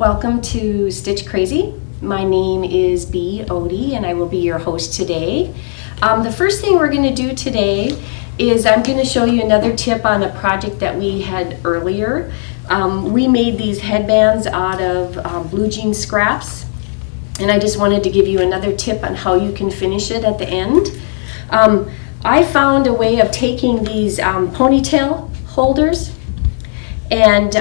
Welcome to Stitch Crazy. My name is Bea Odie and I will be your host today. The first thing we're going to do today is I'm going to show you another tip on a project that we had earlier. We made these headbands out of blue jean scraps, and I just wanted to give you another tip on how you can finish it at the end. I found a way of taking these ponytail holders, and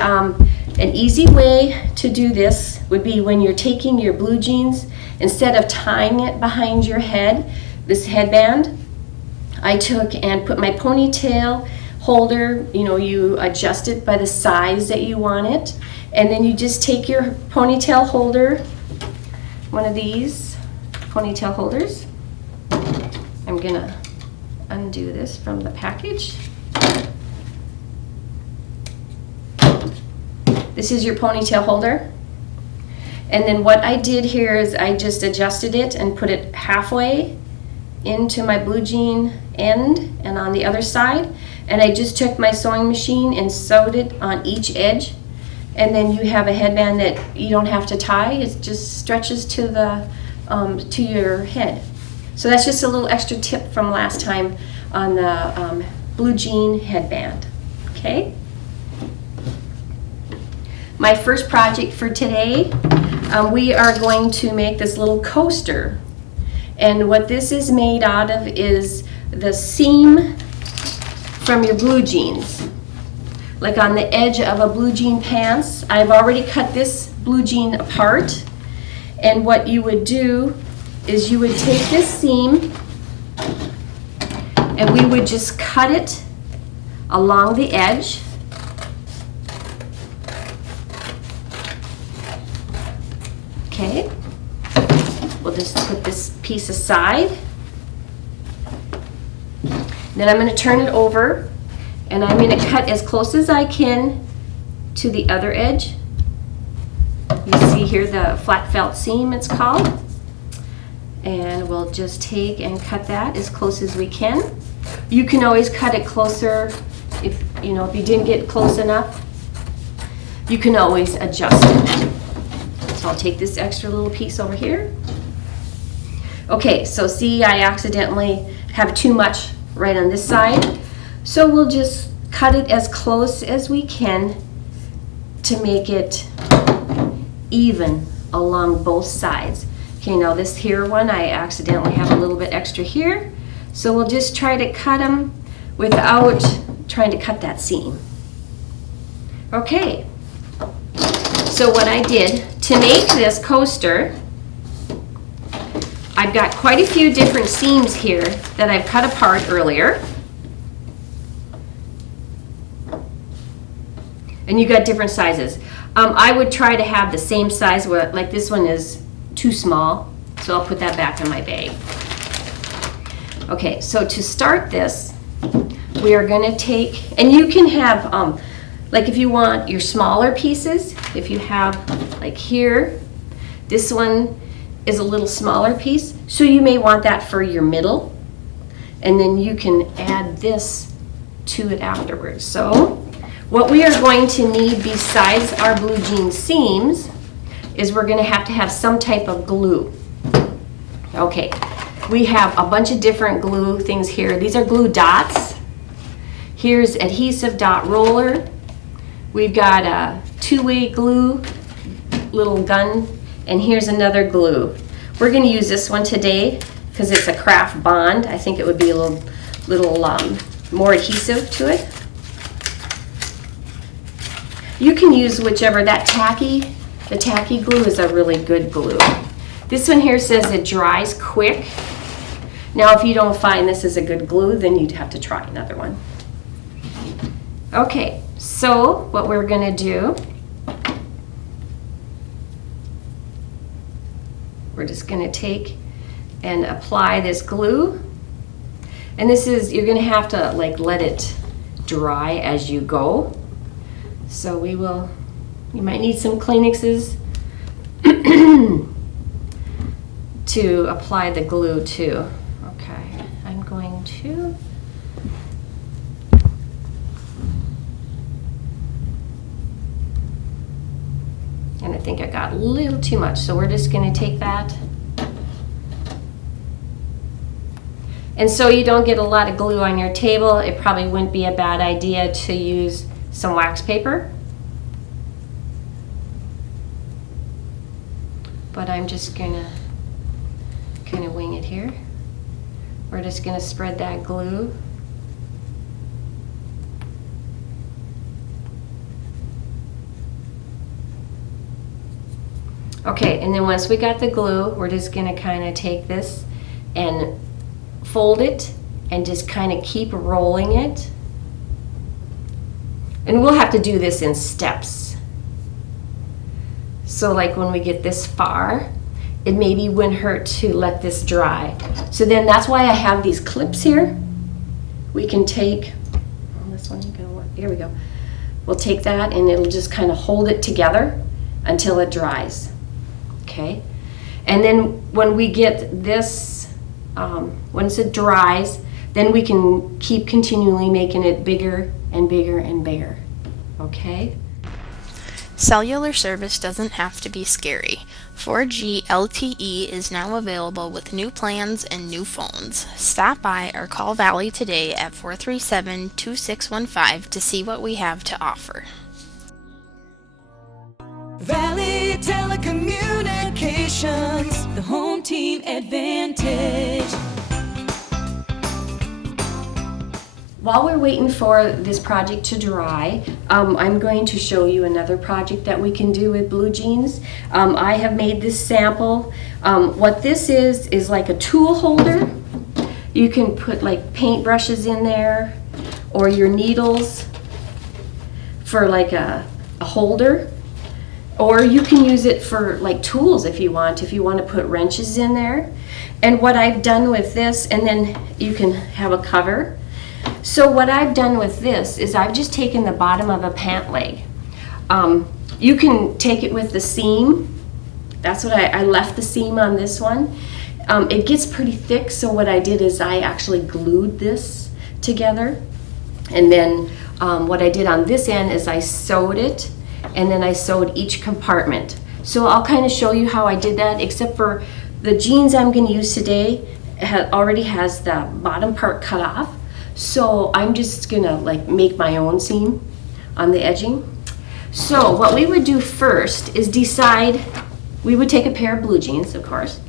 an easy way to do this would be when you're taking your blue jeans, instead of tying it behind your head, this headband, I took and put my ponytail holder, you adjust it by the size that you want it, and then you just take your ponytail holder, one of these ponytail holders. I'm gonna undo this from the package. This is your ponytail holder. And then what I did here is I just adjusted it and put it halfway into my blue jean end and on the other side. And I just took my sewing machine and sewed it on each edge. And then you have a headband that you don't have to tie. It just stretches to the to your head. So that's just a little extra tip from last time on the blue jean headband. Okay. My first project for today, we are going to make this little coaster. And what this is made out of is the seam from your blue jeans. Like on the edge of a blue jean pants, I've already cut this blue jean apart. And what you would do is you would take this seam and we would just cut it along the edge. Okay, we'll just put this piece aside. Then I'm going to turn it over and I'm going to cut as close as I can to the other edge. You see here the flat felt seam, it's called. And we'll just take and cut that as close as we can. You can always cut it closer if you didn't get close enough. You can always adjust it. So I'll take this extra little piece over here. Okay, so see, I accidentally have too much right on this side. So we'll just cut it as close as we can to make it even along both sides. Okay, now this here one, I accidentally have a little bit extra here. So we'll just try to cut them without trying to cut that seam. Okay. So what I did to make this coaster, I've got quite a few different seams here that I've cut apart earlier. And you got different sizes. I would try to have the same size, like this one is too small, so I'll put that back in my bag. Okay, so to start this, we are going to take, and you can have, like if you want your smaller pieces, if you have like here, this one is a little smaller piece, so you may want that for your middle, and then you can add this to it afterwards. So what we are going to need besides our blue jean seams is we're going to have some type of glue. Okay, we have a bunch of different glue things here. These are glue dots. Here's adhesive dot roller. We've got a two-way glue, little gun, and here's another glue. We're going to use this one today because it's a craft bond. I think it would be a little more adhesive to it. You can use whichever, the tacky glue is a really good glue. This one here says it dries quick. Now if you don't find this is a good glue, then you'd have to try another one. Okay, so what we're going to do, we're just going to take and apply this glue. And this is, you're going to have to like let it dry as you go. So you might need some Kleenexes to apply the glue to. Okay, I'm going to think I got a little too much, so we're just going to take that. And so you don't get a lot of glue on your table, it probably wouldn't be a bad idea to use some wax paper. But I'm just going to kind of wing it here. We're just going to spread that glue. Okay, and then once we got the glue, we're just going to kind of take this and fold it and just kind of keep rolling it. And we'll have to do this in steps. So like when we get this far, it maybe wouldn't hurt to let this dry. So then that's why I have these clips here. We can take, oh, this one ain't gonna work. Here we go. We'll take that and it'll just kind of hold it together until it dries. Okay, and then when we get this, once it dries, then we can keep continually making it bigger and bigger and bigger. Okay. Cellular service doesn't have to be scary. 4G LTE is now available with new plans and new phones. Stop by or call Valley today at 437-2615 to see what we have to offer. Valley Telecommunications, the home team advantage. While we're waiting for this project to dry, I'm going to show you another project that we can do with blue jeans. I have made this sample. What this is like a tool holder. You can put like paint brushes in there or your needles for like a holder. Or you can use it for like tools if you want to put wrenches in there. And what I've done with this, and then you can have a cover. So what I've done with this is I've just taken the bottom of a pant leg. You can take it with the seam. That's what I left the seam on this one. It gets pretty thick, so what I did is I actually glued this together. And then what I did on this end is I sewed it, and then I sewed each compartment. So I'll kind of show you how I did that, except for the jeans I'm going to use today already has the bottom part cut off. So I'm just going to like make my own seam on the edging. So what we would do first is decide, we would take a pair of blue jeans, of course,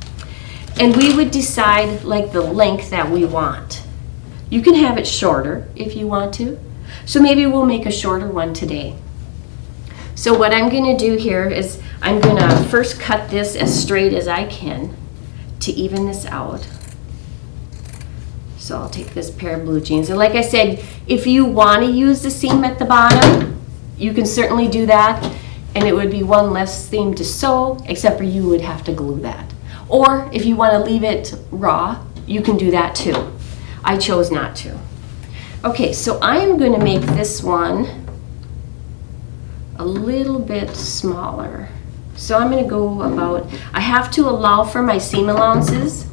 and we would decide like the length that we want. You can have it shorter if you want to. So maybe we'll make a shorter one today. So what I'm going to do here is I'm going to first cut this as straight as I can to even this out. So I'll take this pair of blue jeans. And like I said, if you want to use the seam at the bottom, you can certainly do that. And it would be one less seam to sew, except for you would have to glue that. Or if you want to leave it raw, you can do that too. I chose not to. Okay, so I'm going to make this one a little bit smaller. So I'm going to go about, I have to allow for my seam allowances.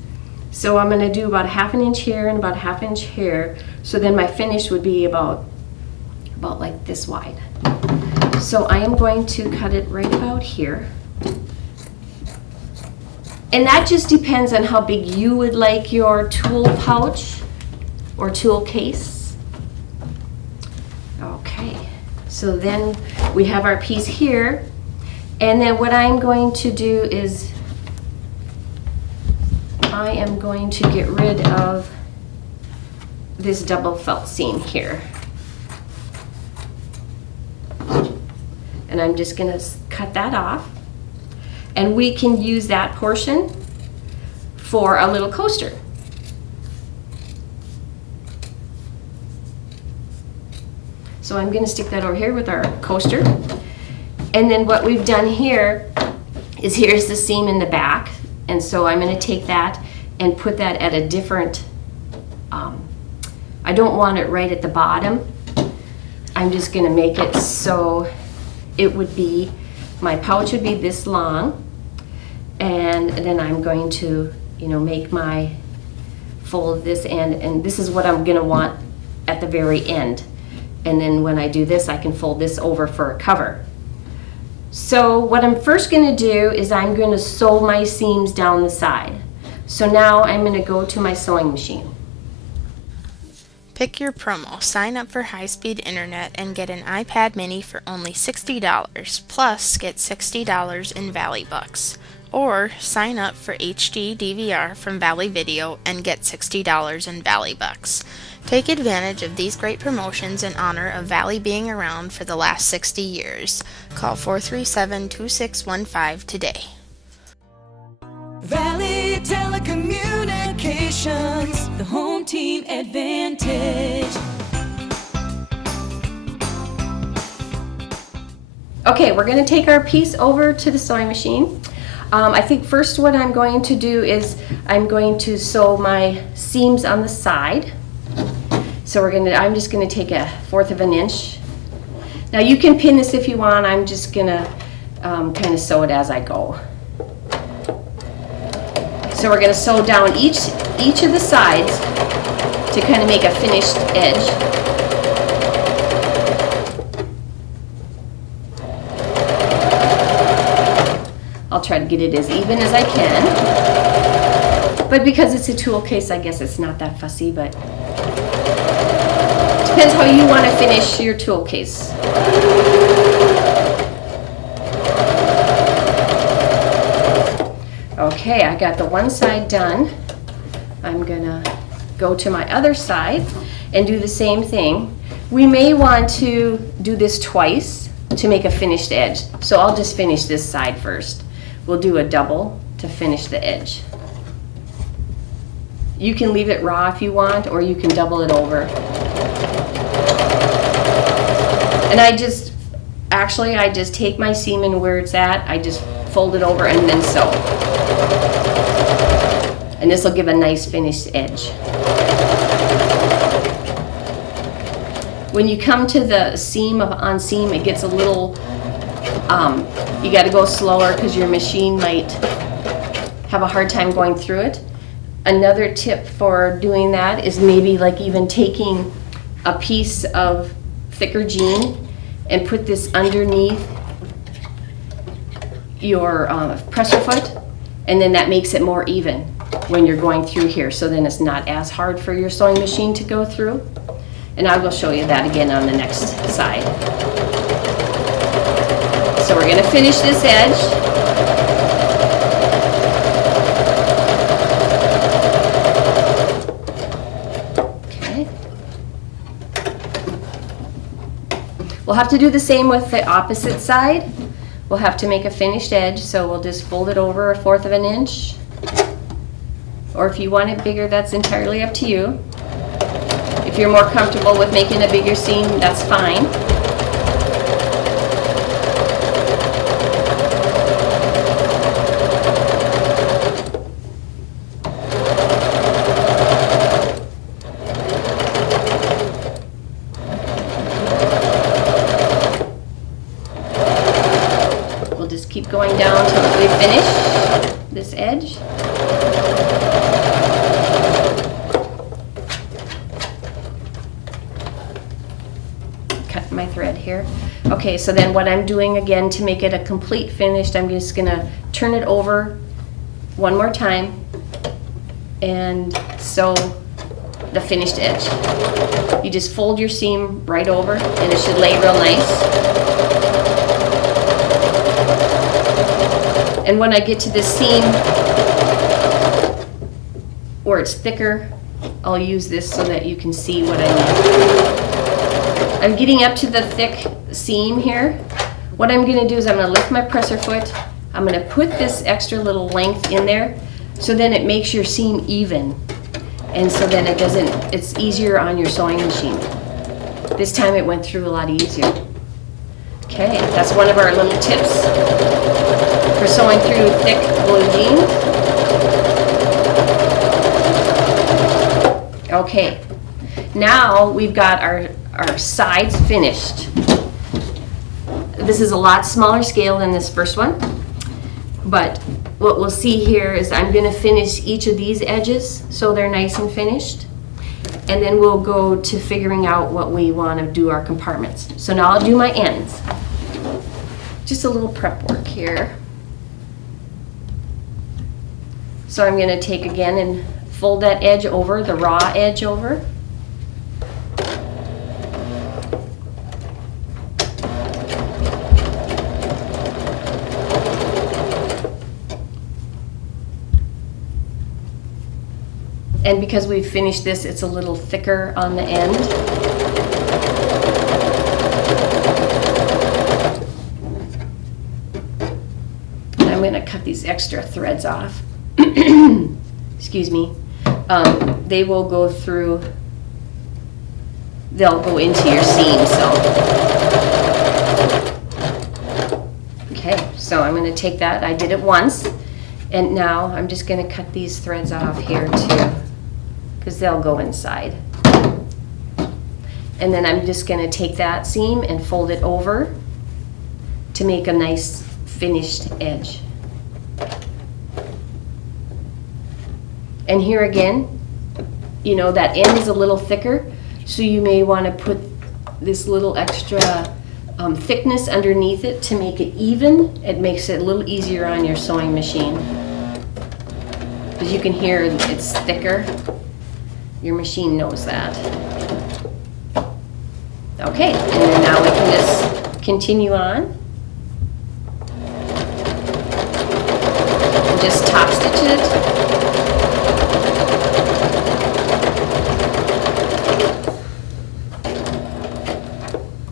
So I'm going to do about a ½ inch here and about a ½ inch here. So then my finish would be about like this wide. So I am going to cut it right about here. And that just depends on how big you would like your tool pouch or tool case. Okay, so then we have our piece here. And then what I'm going to do is I am going to get rid of this double felt seam here. And I'm just going to cut that off. And we can use that portion for a little coaster. So I'm going to stick that over here with our coaster. And then what we've done here is here's the seam in the back. And so I'm going to take that and put that at a different, I don't want it right at the bottom. I'm just going to make it so it would be, my pouch would be this long. And then I'm going to, make my fold this end, and this is what I'm going to want at the very end. And then when I do this, I can fold this over for a cover. So what I'm first going to do is I'm going to sew my seams down the side. So now I'm going to go to my sewing machine. Pick your promo, sign up for high-speed internet, and get an iPad mini for only $60, plus get $60 in Valley Bucks. Or sign up for HD DVR from Valley Video and get $60 in Valley Bucks. Take advantage of these great promotions in honor of Valley being around for the last 60 years. Call 437-2615 today. Valley Telecommunications, the home team advantage. Okay, we're going to take our piece over to the sewing machine. I think first what I'm going to do is I'm going to sew my seams on the side. So I'm just going to take 1/4 of an inch. Now you can pin this if you want. I'm just going to kind of sew it as I go. So we're going to sew down each of the sides to kind of make a finished edge. I'll try to get it as even as I can. But because it's a tool case, I guess it's not that fussy, but depends how you want to finish your tool case. Okay, I got the one side done. I'm gonna go to my other side and do the same thing. We may want to do this twice to make a finished edge. So I'll just finish this side first. We'll do a double to finish the edge. You can leave it raw if you want, or you can double it over. And I just take my seam and where it's at, I just fold it over and then sew. And this will give a nice finished edge. When you come to the seam on seam, it gets a little, you got to go slower because your machine might have a hard time going through it. Another tip for doing that is maybe like even taking a piece of thicker jean and put this underneath your presser foot, and then that makes it more even when you're going through here, so then it's not as hard for your sewing machine to go through. And I will show you that again on the next side. So we're going to finish this edge. Okay. We'll have to do the same with the opposite side. We'll have to make a finished edge, so we'll just fold it over 1/4 of an inch. Or if you want it bigger, that's entirely up to you. If you're more comfortable with making a bigger seam, that's fine. We'll just keep going down until we finish this edge. My thread here. Okay, so then what I'm doing again to make it a complete finish, I'm just gonna turn it over one more time and sew the finished edge. You just fold your seam right over and it should lay real nice. And when I get to the seam where it's thicker, I'll use this so that you can see what I mean. I'm getting up to the thick seam here. What I'm going to do is I'm going to lift my presser foot. I'm going to put this extra little length in there so then it makes your seam even. And so then it's easier on your sewing machine. This time it went through a lot easier. Okay, that's one of our little tips for sewing through thick blue jeans. Okay, now we've got our sides finished. This is a lot smaller scale than this first one, but what we'll see here is I'm going to finish each of these edges so they're nice and finished, and then we'll go to figuring out what we want to do our compartments. So now I'll do my ends. just a little prep work here. So I'm going to take again and fold that edge over, the raw edge over. And because we've finished this, it's a little thicker on the end. And I'm going to cut these extra threads off. Excuse me. They will go through, they'll go into your seam, so. Okay, so I'm going to take that. I did it once. And now I'm just going to cut these threads off here too, because they'll go inside. And then I'm just going to take that seam and fold it over to make a nice finished edge. And here again, you know, that end is a little thicker, so you may want to put this little extra thickness underneath it to make it even. It makes it a little easier on your sewing machine. As you can hear, it's thicker. Your machine knows that. Okay, and then now we can just continue on. And just top stitch it.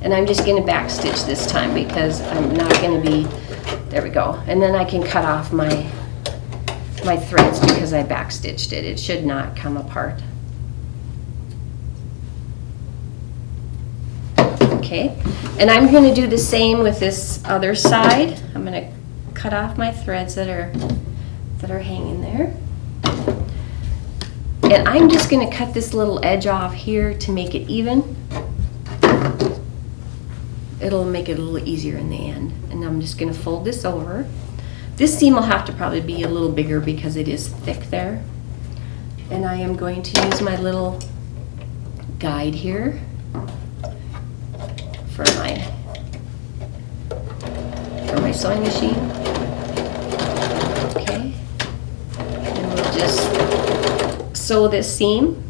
And I'm just going to back stitch this time because I'm not going to be, there we go. And then I can cut off my threads because I back stitched it. It should not come apart. Okay, and I'm going to do the same with this other side. I'm going to cut off my threads that are hanging there. And I'm just going to cut this little edge off here to make it even. It'll make it a little easier in the end. And I'm just going to fold this over. This seam will have to probably be a little bigger because it is thick there. And I am going to use my little guide here for my sewing machine. Okay. And we'll just sew this seam.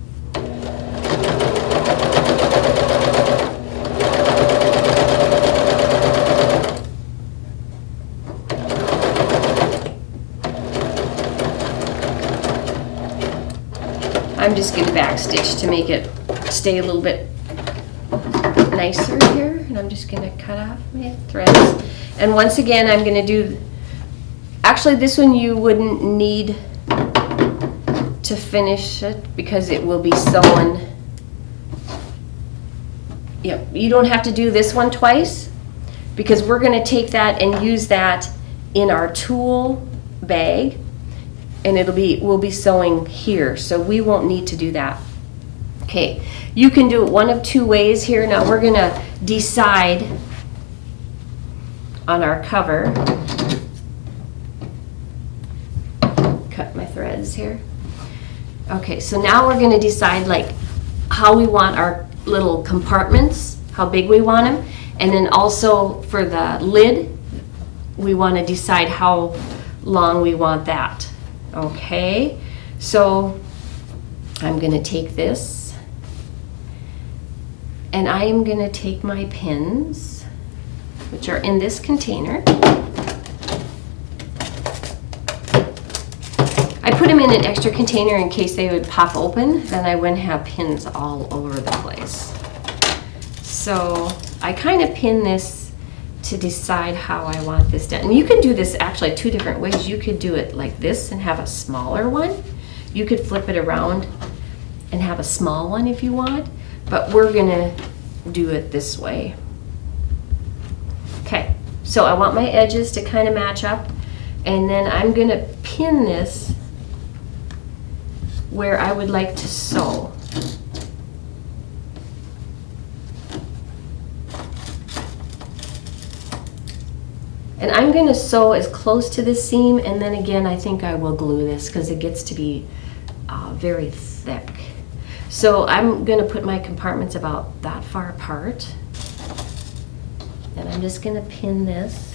I'm just going to back stitch to make it stay a little bit nicer here, and I'm just going to cut off my threads. And once again, I'm going to do, actually this one you wouldn't need to finish it because it will be sewn. Yep, you don't have to do this one twice because we're going to take that and use that in our tool bag. And we'll be sewing here, so we won't need to do that. Okay, you can do it one of two ways here. Now we're gonna decide on our cover. Cut my threads here. Okay, so now we're gonna decide like how we want our little compartments, how big we want them, and then also for the lid, we want to decide how long we want that. Okay, so I'm going to take this and I am going to take my pins, which are in this container. I put them in an extra container in case they would pop open, then I wouldn't have pins all over the place. So I kind of pin this to decide how I want this done. And you can do this actually two different ways. You could do it like this and have a smaller one. You could flip it around and have a small one if you want, but we're gonna do it this way. Okay, so I want my edges to kind of match up, and then I'm gonna pin this where I would like to sew. And I'm going to sew as close to this seam, and then again I think I will glue this because it gets to be very thick. So I'm going to put my compartments about that far apart, and I'm just going to pin this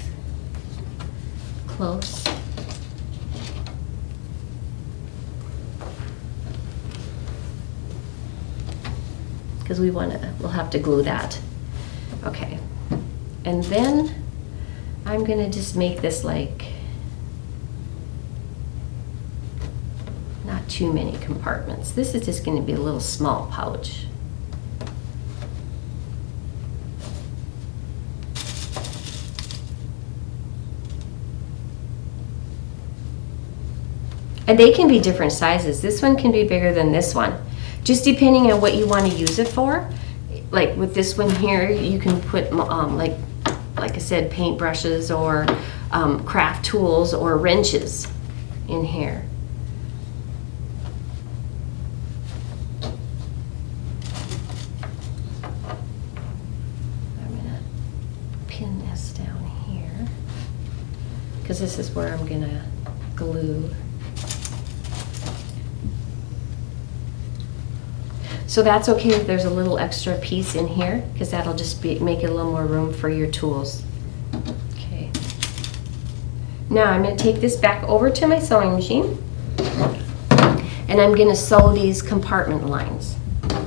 close. Because we'll have to glue that. Okay. And then I'm gonna just make this like not too many compartments. This is just gonna be a little small pouch. And they can be different sizes. This one can be bigger than this one, just depending on what you want to use it for. Like with this one here, you can put like I said, paint brushes or craft tools or wrenches in here. I'm gonna pin this down here because this is where I'm gonna glue. So that's okay if there's a little extra piece in here, because that'll just make it a little more room for your tools. Okay. Now I'm going to take this back over to my sewing machine, and I'm going to sew these compartment lines.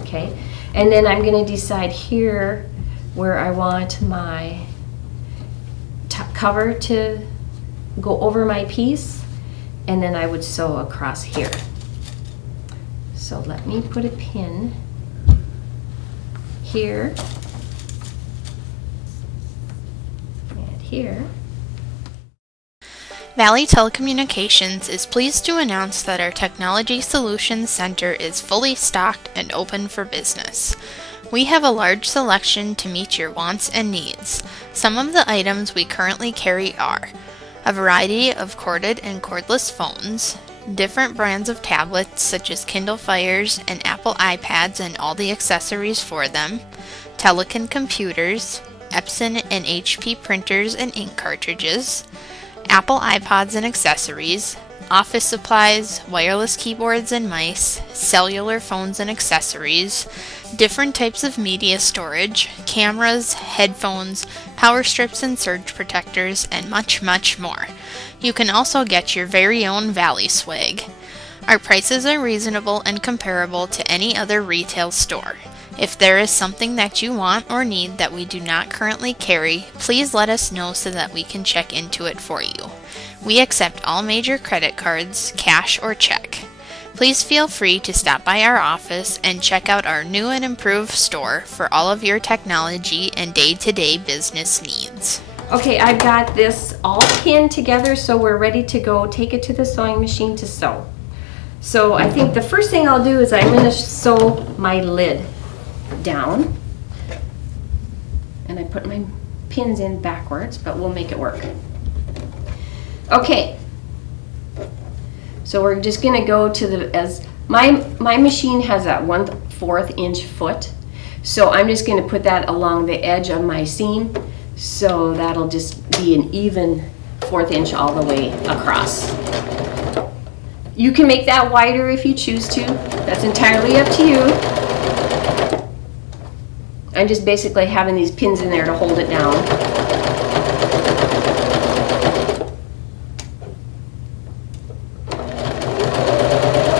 Okay. And then I'm going to decide here where I want my cover to go over my piece, and then I would sew across here. So let me put a pin here and here. Valley Telecommunications is pleased to announce that our Technology Solutions Center is fully stocked and open for business. We have a large selection to meet your wants and needs. Some of the items we currently carry are a variety of corded and cordless phones, different brands of tablets such as Kindle Fires and Apple iPads and all the accessories for them, Telekin computers, Epson and HP printers and ink cartridges, Apple iPods and accessories, office supplies, wireless keyboards and mice, cellular phones and accessories, different types of media storage, cameras, headphones, power strips and surge protectors, and much, much more. You can also get your very own Valley swag. Our prices are reasonable and comparable to any other retail store. If there is something that you want or need that we do not currently carry, please let us know so that we can check into it for you. We accept all major credit cards, cash or check. Please feel free to stop by our office and check out our new and improved store for all of your technology and day-to-day business needs. Okay, I've got this all pinned together, so we're ready to go take it to the sewing machine to sew. So I think the first thing I'll do is I'm going to sew my lid down. And I put my pins in backwards, but we'll make it work. Okay. So we're just going to go to the, my machine has a 1/4 inch foot. So I'm just going to put that along the edge of my seam. So that'll just be an even 1/4 inch all the way across. You can make that wider if you choose to. That's entirely up to you. I'm just basically having these pins in there to hold it down.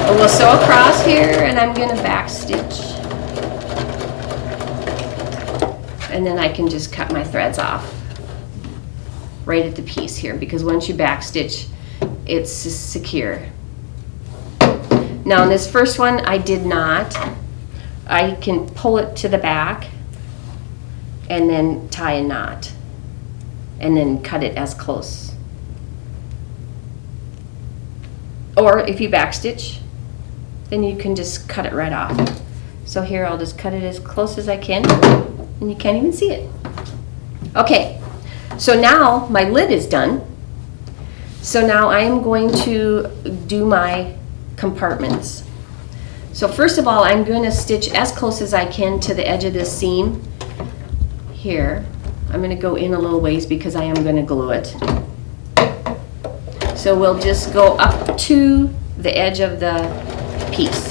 And we'll sew across here, and I'm going to back stitch. And then I can just cut my threads off right at the piece here, because once you back stitch, it's secure. Now in this first one, I did not. I can pull it to the back and then tie a knot and then cut it as close. Or if you back stitch, then you can just cut it right off. So here I'll just cut it as close as I can, and you can't even see it. Okay, so now my lid is done. So now I am going to do my compartments. So first of all, I'm going to stitch as close as I can to the edge of this seam here. I'm going to go in a little ways because I am going to glue it. So we'll just go up to the edge of the piece.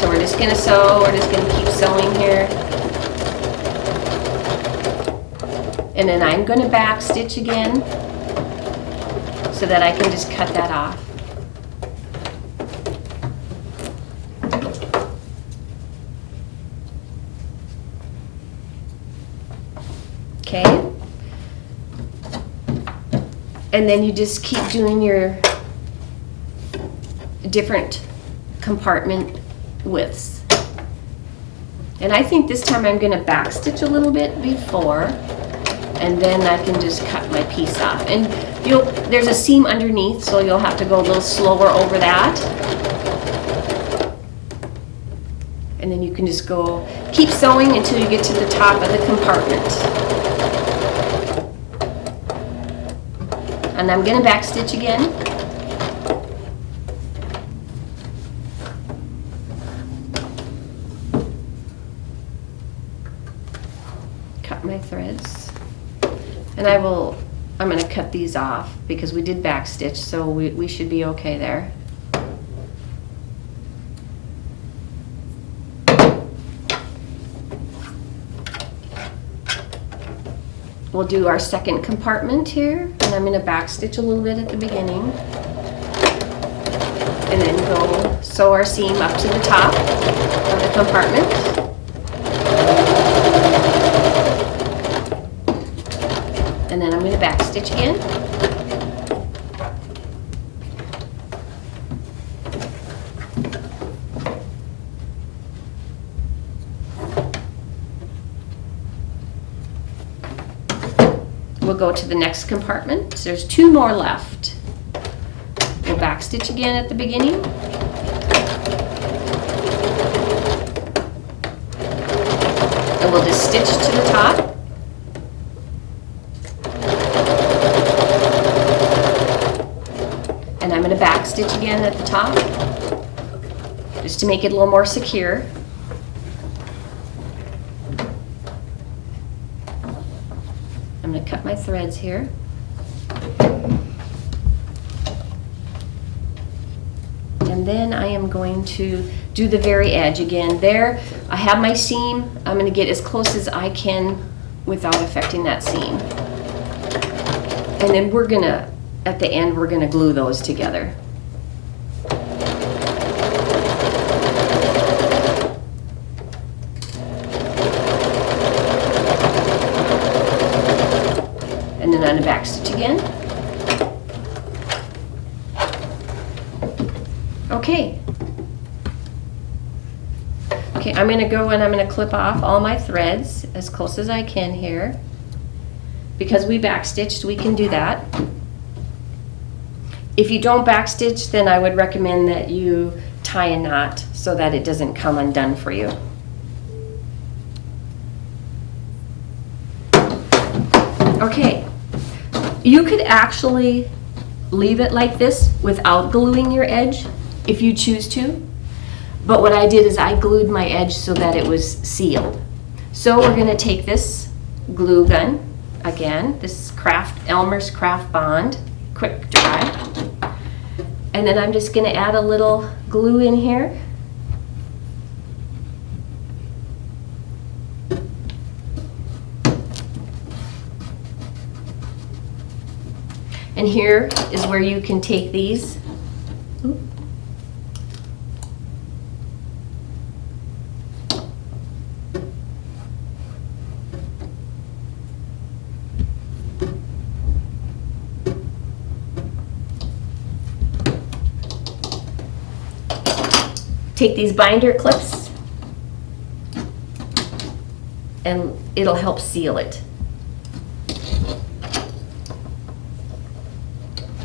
So we're just going to sew, we're just going to keep sewing here. And then I'm going to back stitch again so that I can just cut that off. Okay. And then you just keep doing your different compartment widths. And I think this time I'm going to back stitch a little bit before, and then I can just cut my piece off. And there's a seam underneath, so you'll have to go a little slower over that. And then you can just keep sewing until you get to the top of the compartment. And I'm going to back stitch again. Cut my threads. And I'm going to cut these off because we did back stitch, so we should be okay there. We'll do our second compartment here, and I'm going to back stitch a little bit at the beginning, and then go sew our seam up to the top of the compartment. And then I'm going to back stitch again. We'll go to the next compartment. So there's 2 more left. We'll back stitch again at the beginning. And we'll just stitch to the top. And I'm going to back stitch again at the top, just to make it a little more secure. I'm going to cut my threads here. And then I am going to do the very edge again. There, I have my seam. I'm going to get as close as I can without affecting that seam. And then we're going to, at the end, we're going to glue those together. And then on the back stitch again. Okay. Okay, I'm going to go and I'm going to clip off all my threads as close as I can here. Because we back stitched, we can do that. If you don't back stitch, then I would recommend that you tie a knot so that it doesn't come undone for you. Okay, you could actually leave it like this without gluing your edge if you choose to. But what I did is I glued my edge so that it was sealed. So we're going to take this glue gun, again, this Elmer's Craft Bond, quick dry. And then I'm just going to add a little glue in here. And here is where you can take these. Oop. Take these binder clips and it'll help seal it.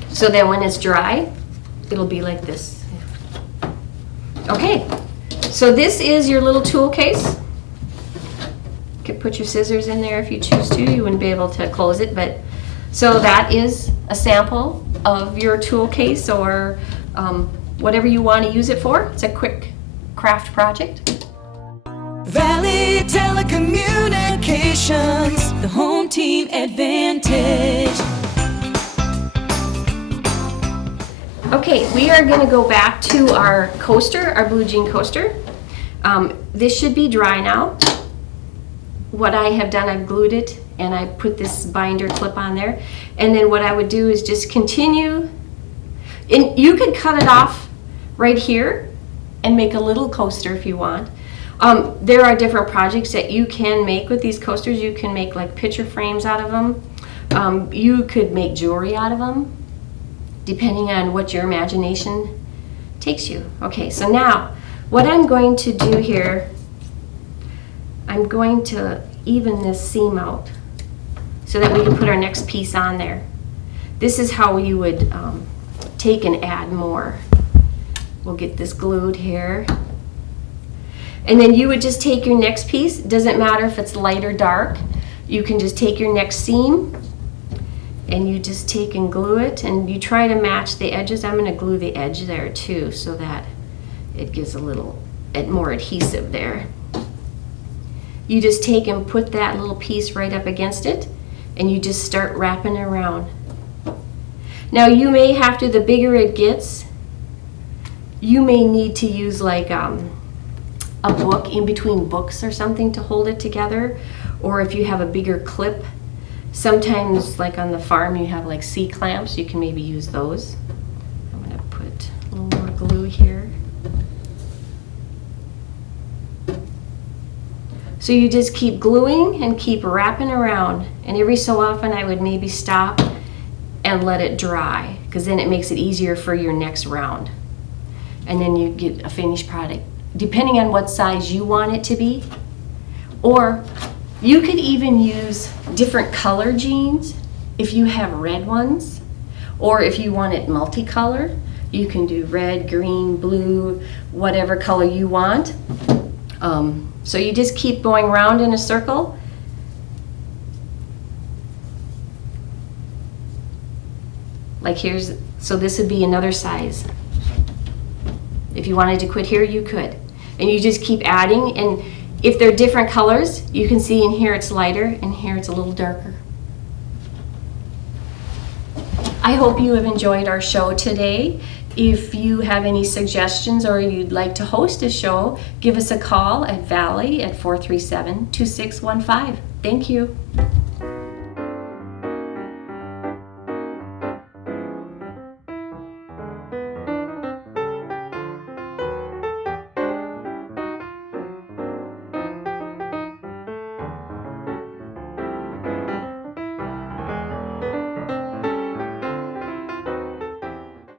So then when it's dry, it'll be like this. Okay, so this is your little tool case. You could put your scissors in there if you choose to. You wouldn't be able to close it, but so that is a sample of your tool case, or whatever you want to use it for. It's a quick craft project. Valley Telecommunications, the home team advantage. Okay, we are going to go back to our coaster, our blue jean coaster. This should be dry now. What I have done, I've glued it and I put this binder clip on there. And then what I would do is just continue, and you could cut it off right here and make a little coaster if you want. There are different projects that you can make with these coasters. You can make like picture frames out of them. You could make jewelry out of them, depending on what your imagination takes you. Okay, so now what I'm going to do here, I'm going to even this seam out so that we can put our next piece on there. This is how you would take and add more. We'll get this glued here. And then you would just take your next piece. Doesn't matter if it's light or dark. You can just take your next seam and you just take and glue it, and you try to match the edges. I'm going to glue the edge there too so that it gives a little more adhesive there. You just take and put that little piece right up against it, and you just start wrapping around. Now you may have to, the bigger it gets, you may need to use like a book in between books or something to hold it together, or if you have a bigger clip. Sometimes like on the farm you have like C-clamps, you can maybe use those. I'm going to put a little more glue here. So you just keep gluing and keep wrapping around, and every so often I would maybe stop and let it dry, because then it makes it easier for your next round. And then you get a finished product, depending on what size you want it to be. Or you could even use different color jeans if you have red ones, or if you want it multicolored, you can do red, green, blue, whatever color you want. So you just keep going around in a circle. Like so this would be another size. If you wanted to quit here, you could. And you just keep adding, and if they're different colors, you can see in here it's lighter, and here it's a little darker. I hope you have enjoyed our show today. If you have any suggestions or you'd like to host a show, give us a call at Valley at 437-2615. Thank you.